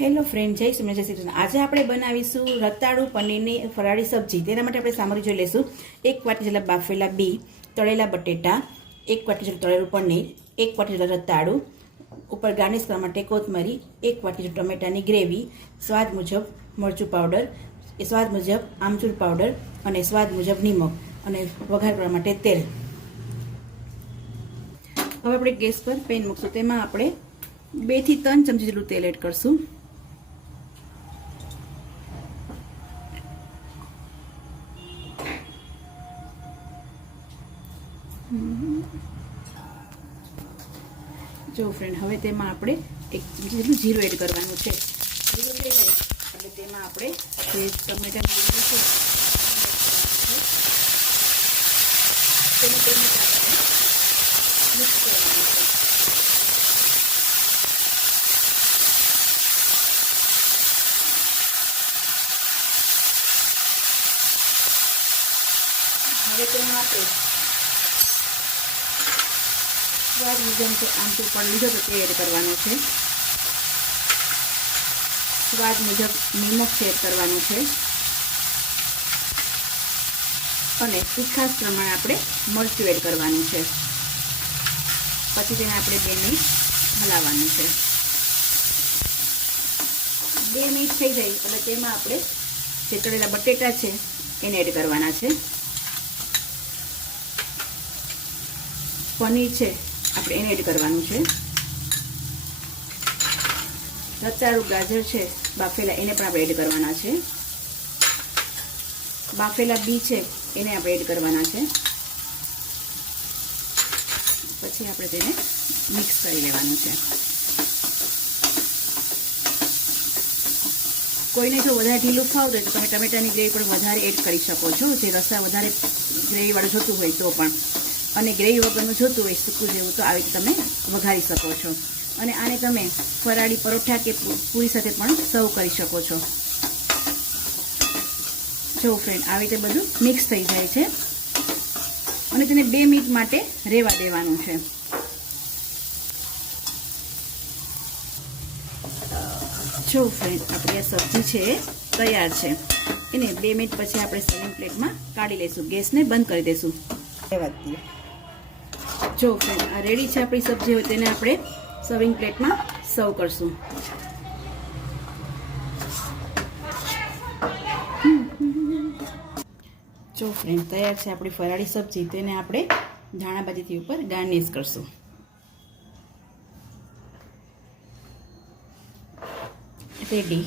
Hello friend જય સુમે જય શ્રી આજે આપણે બનાવીશું રતાળુ પનીરની ફરાળી સબ્જી. તેના માટે આપણે સામગ્રી જોઈ લઈશું. એક વાટી જેટલા બાફેલા બી, તળેલા બટેટા, એક વાટી જેટલું તળેલું પનીર, એક વાટી જેટલા રતાળું, ઉપર ગાર્નિશ કરવા માટે કોથમરી, એક વાટી જેટલું ટમેટાની ગ્રેવી, સ્વાદ મુજબ મરચું પાવડર સ્વાદ મુજબ આમચૂર પાવડર અને સ્વાદ મુજબ નિમક અને વઘાર કરવા માટે તેલ. હવે આપણે ગેસ પર પેન મૂકશું. તેમાં આપણે બેથી ત્રણ ચમચી જેટલું તેલ એડ કરશું. જો ફ્રેન્ડ હવે તેમાં આપણે એક ચમચી જીરું એડ કરવાનું છે. જીરું થઈ જાય એટલે તેમાં આપણે જે ટમેટાની ગ્રેવી છે, તેને છે. હવે તેમાં આપણે સ્વાદ મુજબ છે આમચૂર પણ લીધો તો એડ કરવાનો છે. સ્વાદ મુજબ નિમક એડ કરવાનું છે. અને તીખાશ પ્રમાણે આપણે મરચું એડ કરવાનું છે. પછી તેને આપણે બે મિનિટ હલાવવાનું છે. બે મિનિટ થઈ જાય એટલે તેમાં આપણે જે તળેલા બટેટા છે એને એડ કરવાના છે. પનીર છે આપણે એને એડ કરવાનું છે. રતાળું ગાજર છે, બાફેલા એને પણ આપણે એડ કરવાના છે. બાફેલા બી છે, એને આપણે એડ કરવાના છે. પછી આપણે તેને મિક્સ કરી લેવાનું છે. કોઈને જો વધારે ઢીલું ફાવતું તો તમે ટમેટાની ગ્રેવી પણ વધારે એડ કરી શકો છો. જે રસા વધારે ગ્રેવીવાળું જોતું હોય તો પણ. અને ગ્રેવી વગરનું જોતું હોય સૂકું જેવું, તો આવી તમે વઘારી શકો છો. અને આને તમે ફરાળી પરોઠા કે પૂરી સાથે પણ સર્વ કરી શકો છો. જો ફ્રેન્ડ આવી રીતે બધું મિક્સ થઈ જાય છે. અને તેને બે મિનિટ માટે રહેવા દેવાનું છે. જો ફ્રેન્ડ આપણી આ સબ્જી છે એ તૈયાર છે. એને બે મિનિટ પછી આપણે સર્વિંગ પ્લેટમાં કાઢી લઈશું. ગેસને બંધ કરી દઈશું. રહેવા દઈએ જો ફ્રેન્ડ આ રેડી છે આપણી સબ્જી હોય તેને આપણે સર્વિંગ પ્લેટમાં સર્વ કરશું. જો ફ્રેન્ડ તૈયાર છે આપણી ફરાળી સબ્જી, તેને આપણે ધાણા ભાજીથી ઉપર ગાર્નિશ કરશું. રેડી